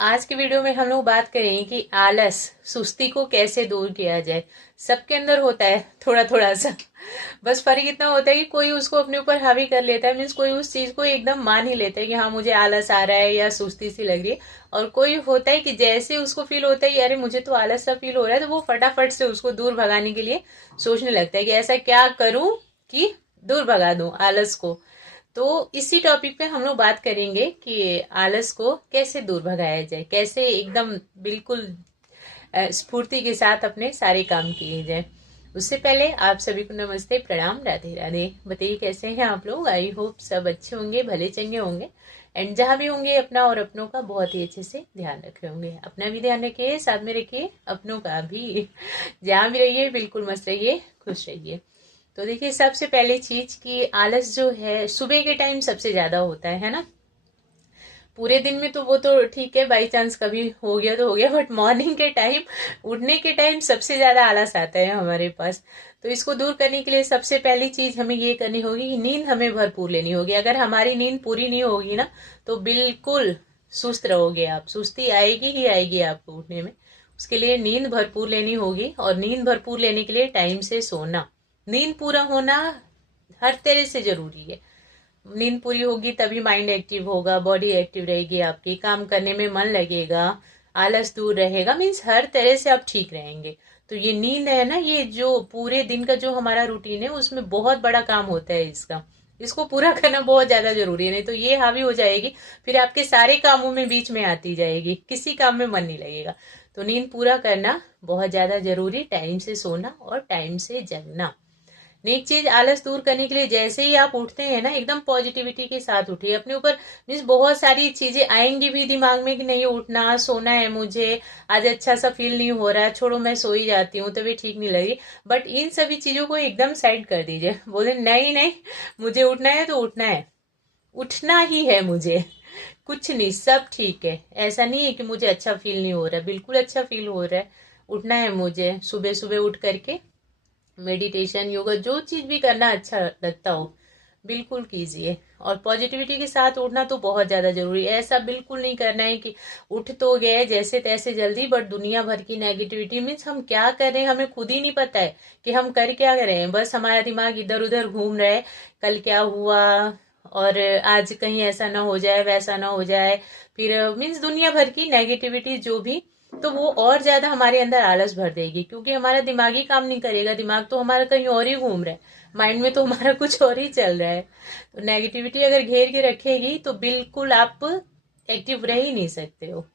आज की वीडियो में हम लोग बात करेंगे कि आलस सुस्ती को कैसे दूर किया जाए। सबके अंदर होता है थोड़ा थोड़ा सा। बस फर्क इतना होता है कि कोई उसको अपने ऊपर हावी कर लेता है, मीन्स कोई उस चीज को एकदम मान ही लेता है कि हाँ मुझे आलस आ रहा है या सुस्ती सी लग रही है। और कोई होता है कि जैसे उसको फील होता है अरे मुझे तो आलस सा फील हो रहा है, तो वो फटाफट से उसको दूर भगाने के लिए सोचने लगता है कि ऐसा क्या करूं कि दूर भगा दूं आलस को। तो इसी टॉपिक पे हम लोग बात करेंगे कि आलस को कैसे दूर भगाया जाए, कैसे एकदम बिल्कुल स्फूर्ति के साथ अपने सारे काम किए जाए। उससे पहले आप सभी को नमस्ते, प्रणाम, राधे राधे। बताइए कैसे हैं आप लोग। आई होप सब अच्छे होंगे, भले चंगे होंगे। एंड जहां भी होंगे अपना और अपनों का बहुत ही अच्छे से ध्यान रखे होंगे। अपना भी ध्यान रखिए, साथ में रखिए अपनों का भी। जहां भी रहिए बिल्कुल मस्त रहिए, खुश रहिए। तो देखिए सबसे पहली चीज कि आलस जो है सुबह के टाइम सबसे ज्यादा होता है ना। पूरे दिन में तो वो तो ठीक है, बाई चांस कभी हो गया तो हो गया, बट मॉर्निंग के टाइम उठने के टाइम सबसे ज्यादा आलस आता है हमारे पास। तो इसको दूर करने के लिए सबसे पहली चीज हमें ये करनी होगी कि नींद हमें भरपूर लेनी होगी। अगर हमारी नींद पूरी नहीं होगी ना तो बिल्कुल सुस्त रहोगे आप, सुस्ती आएगी ही आएगी आपको उठने में। उसके लिए नींद भरपूर लेनी होगी, और नींद भरपूर लेने के लिए टाइम से सोना। नींद पूरा होना हर तरह से जरूरी है। नींद पूरी होगी तभी माइंड एक्टिव होगा, बॉडी एक्टिव रहेगी, आपकी काम करने में मन लगेगा, आलस दूर रहेगा, मीन्स हर तरह से आप ठीक रहेंगे। तो ये नींद है ना, ये जो पूरे दिन का जो हमारा रूटीन है उसमें बहुत बड़ा काम होता है इसका। इसको पूरा करना बहुत ज्यादा जरूरी है, नहीं तो ये हावी हो जाएगी, फिर आपके सारे कामों में बीच में आती जाएगी, किसी काम में मन नहीं लगेगा। तो नींद पूरा करना बहुत ज्यादा जरूरी, टाइम से सोना और टाइम से जगना। नेक चीज आलस दूर करने के लिए जैसे ही आप उठते हैं ना एकदम पॉजिटिविटी के साथ उठिए अपने ऊपर। मीन्स बहुत सारी चीजें आएंगी भी दिमाग में कि नहीं उठना, सोना है मुझे, आज अच्छा सा फील नहीं हो रहा है, छोड़ो मैं सो ही जाती हूँ, तभी ठीक नहीं लगी। बट इन सभी चीजों को एकदम साइड कर दीजिए, बोले नहीं नहीं, मुझे उठना है तो उठना है, उठना ही है मुझे। कुछ नहीं, सब ठीक है। ऐसा नहीं है कि मुझे अच्छा फील नहीं हो रहा है, बिल्कुल अच्छा फील हो रहा है। उठना है मुझे, सुबह सुबह उठ करके मेडिटेशन, योगा, जो चीज भी करना अच्छा लगता हो बिल्कुल कीजिए। और पॉजिटिविटी के साथ उठना तो बहुत ज्यादा जरूरी है। ऐसा बिल्कुल नहीं करना है कि उठ तो गए जैसे तैसे जल्दी, बट दुनिया भर की नेगेटिविटी, मीन्स हम क्या कर रहे हैं हमें खुद ही नहीं पता है कि हम कर क्या रहे हैं। बस हमारा दिमाग इधर उधर घूम रहा है, कल क्या हुआ, और आज कहीं ऐसा ना हो जाए, वैसा ना हो जाए, फिर मीन्स दुनिया भर की नेगेटिविटी जो भी। तो वो और ज्यादा हमारे अंदर आलस भर देगी, क्योंकि हमारा दिमाग ही काम नहीं करेगा, दिमाग तो हमारा कहीं और ही घूम रहा है, माइंड में तो हमारा कुछ और ही चल रहा है। तो नेगेटिविटी अगर घेर के रखेगी तो बिल्कुल आप एक्टिव रह ही नहीं सकते हो।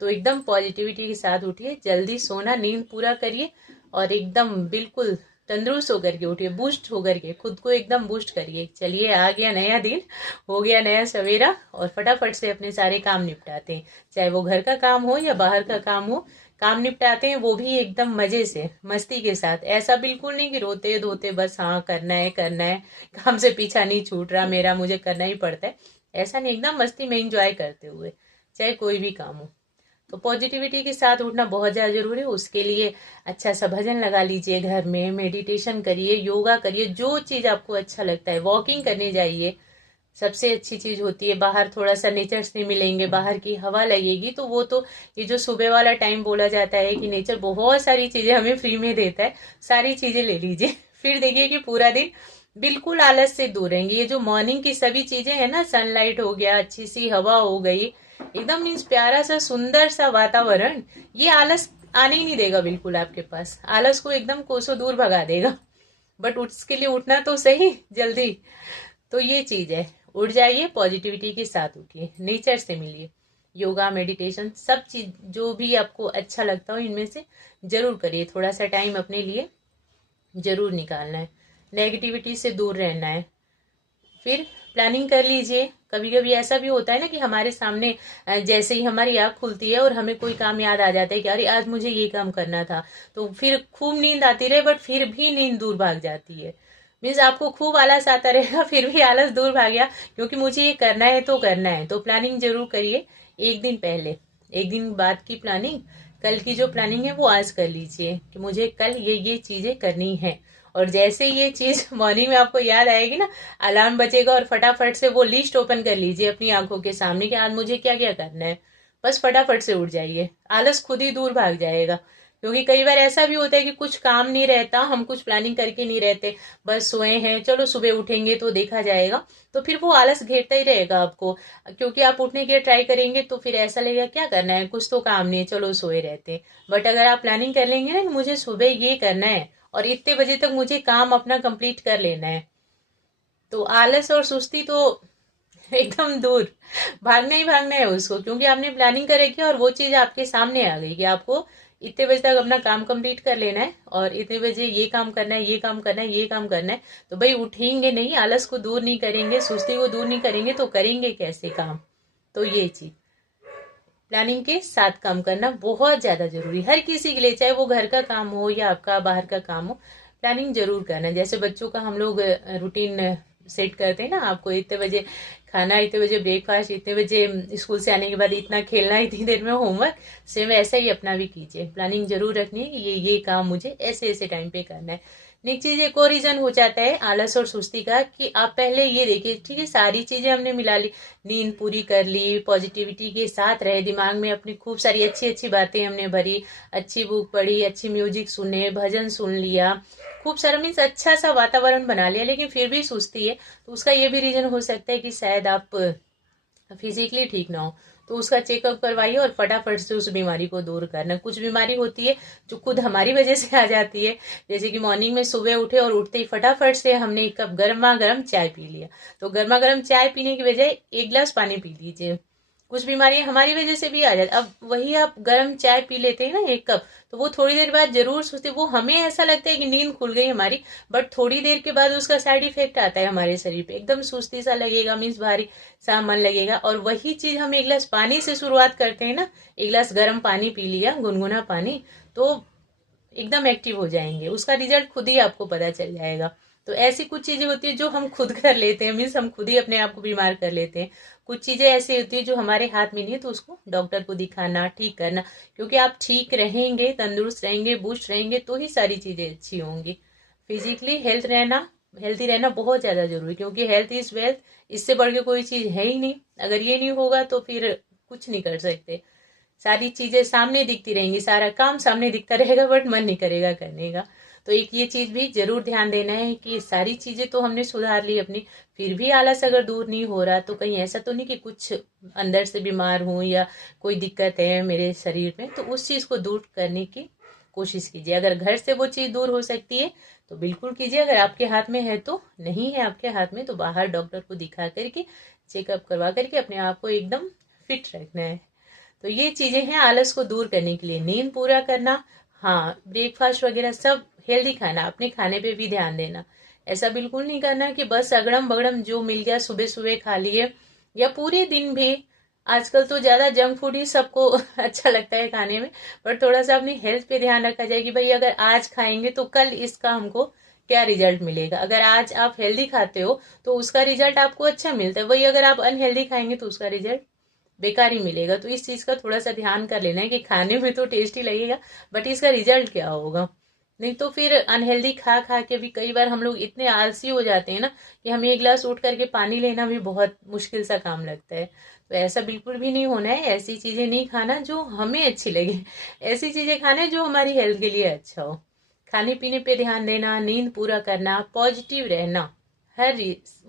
तो एकदम पॉजिटिविटी के साथ उठिए, जल्दी सोना, नींद पूरा करिए, और एकदम बिल्कुल तंदुरुस्त होकर के उठिए, बूस्ट होकर के खुद को एकदम बूस्ट करिए। चलिए आ गया नया दिन, हो गया नया सवेरा, और फटाफट से अपने सारे काम निपटाते हैं। चाहे वो घर का काम हो या बाहर का काम हो, काम निपटाते हैं, वो भी एकदम मजे से, मस्ती के साथ। ऐसा बिल्कुल नहीं कि रोते धोते बस हाँ करना है करना है, काम से पीछा नहीं छूट रहा मेरा, मुझे करना ही पड़ता है। ऐसा नहीं, एकदम मस्ती में एंजॉय करते हुए चाहे कोई भी काम हो। तो पॉजिटिविटी के साथ उठना बहुत ज्यादा जरूरी है। उसके लिए अच्छा सा भजन लगा लीजिए, घर में मेडिटेशन करिए, योगा करिए, जो चीज आपको अच्छा लगता है, वॉकिंग करने जाइए। सबसे अच्छी चीज होती है, बाहर थोड़ा सा नेचर से मिलेंगे, बाहर की हवा लगेगी, तो वो तो ये जो सुबह वाला टाइम बोला जाता है कि नेचर बहुत सारी चीजें हमें फ्री में देता है, सारी चीजें ले लीजिए। फिर देखिए कि पूरा दिन बिल्कुल आलस से दूर रहेंगे। ये जो मॉर्निंग की सभी चीजें है ना, सनलाइट हो गया, अच्छी सी हवा हो गई, एकदम मीन्स प्यारा सा सुंदर सा वातावरण, ये आलस आने ही नहीं देगा बिल्कुल आपके पास, आलस को एकदम कोसों दूर भगा देगा। बट उसके लिए उठना तो सही जल्दी। तो ये चीज है, उठ जाइए, पॉजिटिविटी के साथ उठिए, नेचर से मिलिए, योगा मेडिटेशन सब चीज जो भी आपको अच्छा लगता हो इनमें से जरूर करिए। थोड़ा सा टाइम अपने लिए जरूर निकालना है, नेगेटिविटी से दूर रहना है। फिर प्लानिंग कर लीजिए। कभी कभी ऐसा भी होता है ना कि हमारे सामने जैसे ही हमारी आंख खुलती है और हमें कोई काम याद आ जाता है कि अरे आज मुझे ये काम करना था, तो फिर खूब नींद आती रहे बट फिर भी नींद दूर भाग जाती है। मीन्स आपको खूब आलस आता रहेगा, फिर भी आलस दूर भाग गया, क्योंकि मुझे ये करना है तो करना है। तो प्लानिंग जरूर करिए, एक दिन पहले, एक दिन बाद की प्लानिंग, कल की जो प्लानिंग है वो आज कर लीजिए कि मुझे कल ये चीजें करनी है। और जैसे ये चीज मॉर्निंग में आपको याद आएगी ना, अलार्म बजेगा और फटाफट से वो लिस्ट ओपन कर लीजिए अपनी आंखों के सामने कि आज मुझे क्या क्या करना है। बस फटाफट से उठ जाइए, आलस खुद ही दूर भाग जाएगा। क्योंकि कई बार ऐसा भी होता है कि कुछ काम नहीं रहता, हम कुछ प्लानिंग करके नहीं रहते, बस सोए हैं, चलो सुबह उठेंगे तो देखा जाएगा, तो फिर वो आलस घेरता ही रहेगा आपको। क्योंकि आप उठने के ट्राई करेंगे तो फिर ऐसा लगेगा क्या करना है, कुछ तो काम नहीं है, चलो सोए रहते हैं। बट अगर आप प्लानिंग कर लेंगे ना कि मुझे सुबह ये करना है और इतने बजे तक मुझे काम अपना कंप्लीट कर लेना है, तो आलस और सुस्ती तो एकदम दूर, भागना ही भागना है उसको। क्योंकि आपने प्लानिंग कर रखी है और वो चीज आपके सामने आ गई कि आपको इतने बजे तक अपना काम कंप्लीट कर लेना है और इतने बजे ये काम करना है, ये काम करना है, ये काम करना है। तो भाई उठेंगे नहीं, आलस को दूर नहीं करेंगे, सुस्ती को दूर नहीं करेंगे तो करेंगे कैसे काम। तो ये चीज प्लानिंग के साथ काम करना बहुत ज्यादा जरूरी, हर किसी के लिए, चाहे वो घर का काम हो या आपका बाहर का काम हो, प्लानिंग जरूर करना। जैसे बच्चों का हम लोग रूटीन सेट करते हैं ना, आपको इतने बजे खाना, इतने बजे ब्रेकफास्ट, इतने बजे स्कूल से आने के बाद इतना खेलना, इतनी देर में होमवर्क, सेम ऐसा ही अपना भी कीजिए। प्लानिंग जरूर रखनी है कि ये काम मुझे ऐसे ऐसे टाइम पे करना है। नेक्स्ट चीज, एक और रीजन हो जाता है आलस और सुस्ती का कि आप पहले ये देखिए, ठीक है सारी चीजें हमने मिला ली, नींद पूरी कर ली, पॉजिटिविटी के साथ रहे, दिमाग में अपनी खूब सारी अच्छी अच्छी बातें हमने भरी, अच्छी बुक पढ़ी, अच्छी म्यूजिक सुने, भजन सुन लिया, खूब सारा मीन्स अच्छा सा वातावरण बना लिया, लेकिन फिर भी सुस्ती है, तो उसका ये भी रीजन हो सकता है कि शायद आप फिजिकली ठीक ना हो। तो उसका चेकअप करवाइए और फटाफट से उस बीमारी को दूर करना। कुछ बीमारी होती है जो खुद हमारी वजह से आ जाती है, जैसे कि मॉर्निंग में सुबह उठे और उठते ही फटाफट से हमने एक कप गर्मा गर्म चाय पी लिया, तो गर्मा गर्म चाय पीने की बजाय एक गिलास पानी पी लीजिए। कुछ बीमारियां हमारी वजह से भी आ जाती। अब वही आप गर्म चाय पी लेते हैं ना एक कप, तो वो थोड़ी देर बाद जरूर सोचते, वो हमें ऐसा लगता है कि नींद खुल गई हमारी, बट थोड़ी देर के बाद उसका साइड इफेक्ट आता है हमारे शरीर पे, एकदम सुस्ती सा लगेगा, मीन्स भारी सा मन लगेगा। और वही चीज हम एक गिलास पानी से शुरुआत करते हैं ना, एक गिलास गर्म पानी पी लिया, गुनगुना पानी, तो एकदम एक्टिव हो जाएंगे, उसका रिजल्ट खुद ही आपको पता चल जाएगा। तो ऐसी कुछ चीजें होती है जो हम खुद कर लेते हैं, मीन्स हम खुद ही अपने आप को बीमार कर लेते हैं। कुछ चीजें ऐसी होती है जो हमारे हाथ में नहीं है, तो उसको डॉक्टर को दिखाना, ठीक करना। क्योंकि आप ठीक रहेंगे, तंदुरुस्त रहेंगे, बुस्ट रहेंगे, तो ही सारी चीजें अच्छी होंगी। फिजिकली हेल्थी रहना बहुत ज्यादा जरूरी, क्योंकि हेल्थ इज वेल्थ, इससे बढ़ के कोई चीज है ही नहीं। अगर ये नहीं होगा तो फिर कुछ नहीं कर सकते। सारी चीजें सामने दिखती रहेंगी, सारा काम सामने दिखता रहेगा, बट मन नहीं करेगा करने का। तो एक ये चीज भी जरूर ध्यान देना है कि सारी चीजें तो हमने सुधार ली अपनी, फिर भी आलस अगर दूर नहीं हो रहा, तो कहीं ऐसा तो नहीं कि कुछ अंदर से बीमार हूं या कोई दिक्कत है मेरे शरीर में, तो उस चीज को दूर करने की कोशिश कीजिए। अगर घर से वो चीज दूर हो सकती है तो बिल्कुल कीजिए, अगर आपके हाथ में है तो, नहीं है आपके हाथ में तो बाहर डॉक्टर को दिखा करके, चेकअप करवा करके अपने आप को एकदम फिट रखना है। तो ये चीजें हैं आलस को दूर करने के लिए। नींद पूरा करना, हाँ ब्रेकफास्ट वगैरह सब हेल्दी खाना, अपने खाने पे भी ध्यान देना। ऐसा बिल्कुल नहीं करना कि बस अगड़म बगड़म जो मिल गया सुबह सुबह खा लिए, या पूरे दिन भी। आजकल तो ज्यादा जंक फूड ही सबको अच्छा लगता है खाने में, पर थोड़ा सा अपनी हेल्थ पे ध्यान रखा जाए कि भाई अगर आज खाएंगे तो कल इसका हमको क्या रिजल्ट मिलेगा। अगर आज आप हेल्दी खाते हो तो उसका रिजल्ट आपको अच्छा मिलता है, वही अगर आप अनहेल्दी खाएंगे तो उसका रिजल्ट बेकार ही मिलेगा। तो इस चीज का थोड़ा सा ध्यान कर लेना है कि खाने में तो टेस्टी लगेगा, बट इसका रिजल्ट क्या होगा। नहीं तो फिर अनहेल्दी खा खा के भी कई बार हम लोग इतने आलसी हो जाते हैं ना कि हमें एक गिलास उठ करके पानी लेना भी बहुत मुश्किल सा काम लगता है। तो ऐसा बिल्कुल भी नहीं होना है, ऐसी चीजें नहीं खाना जो हमें अच्छी लगे, ऐसी चीजें खाना जो हमारी हेल्थ के लिए अच्छा हो। खाने पीने पे ध्यान देना, नींद पूरा करना, पॉजिटिव रहना, हर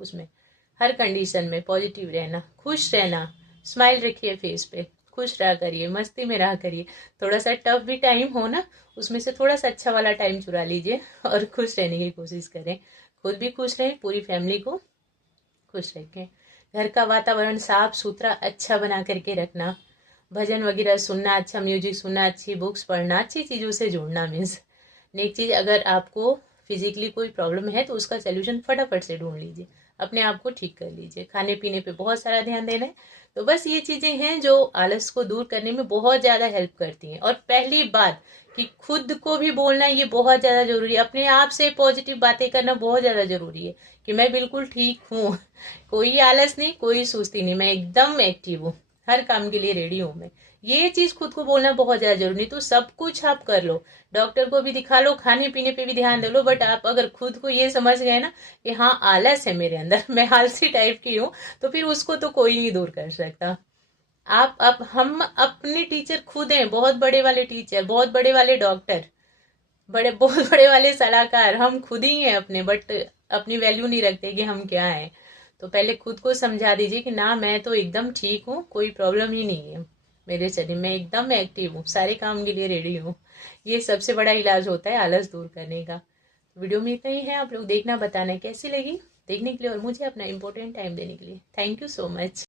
उसमें, हर कंडीशन में पॉजिटिव रहना, खुश रहना, स्माइल रखिए फेस पे, खुश रहा करिए, मस्ती में रहा करिए। थोड़ा सा टफ भी टाइम हो ना, उसमें से थोड़ा सा अच्छा वाला टाइम चुरा लीजिए और खुश रहने की कोशिश करें। खुद भी खुश रहें, पूरी फैमिली को खुश रखें। घर का वातावरण साफ सुथरा अच्छा बना करके रखना, भजन वगैरह सुनना, अच्छा म्यूजिक सुनना, अच्छी बुक्स पढ़ना, अच्छी चीजों से जुड़ना। मीन्स नेक्स्ट चीज, अगर आपको फिजिकली कोई प्रॉब्लम है तो उसका सोल्यूशन फटाफट से ढूंढ लीजिए, अपने आप को ठीक कर लीजिए। खाने पीने पे बहुत सारा ध्यान देना है। तो बस ये चीजें हैं जो आलस को दूर करने में बहुत ज्यादा हेल्प करती हैं। और पहली बात कि खुद को भी बोलना ये बहुत ज्यादा जरूरी है, अपने आप से पॉजिटिव बातें करना बहुत ज्यादा जरूरी है कि मैं बिल्कुल ठीक हूँ, कोई आलस नहीं, कोई सुस्ती नहीं, मैं एकदम एक्टिव हूँ, हर काम के लिए रेडी हूँ मैं। ये चीज खुद को बोलना बहुत ज्यादा जरूरी। तो सब कुछ आप कर लो, डॉक्टर को भी दिखा लो, खाने पीने पे भी ध्यान दे लो, बट आप अगर खुद को ये समझ गए ना कि हाँ आलस है मेरे अंदर, मैं आलसी टाइप की हूँ, तो फिर उसको तो कोई नहीं दूर कर सकता। हम अपने टीचर खुद हैं, बहुत बड़े वाले टीचर, बहुत बड़े वाले डॉक्टर, बहुत बड़े वाले सलाहकार हम खुद ही हैं अपने, बट अपनी वैल्यू नहीं रखते कि हम क्या हैं। तो पहले खुद को समझा दीजिए कि ना, मैं तो एकदम ठीक हूँ, कोई प्रॉब्लम ही नहीं है मेरे शरीर में, एकदम एक्टिव हूँ, सारे काम के लिए रेडी हूँ। ये सबसे बड़ा इलाज होता है आलस दूर करने का। वीडियो में इतना ही है, आप लोग देखना, बताना कैसी लगी, देखने के लिए और मुझे अपना इंपॉर्टेंट टाइम देने के लिए थैंक यू सो मच।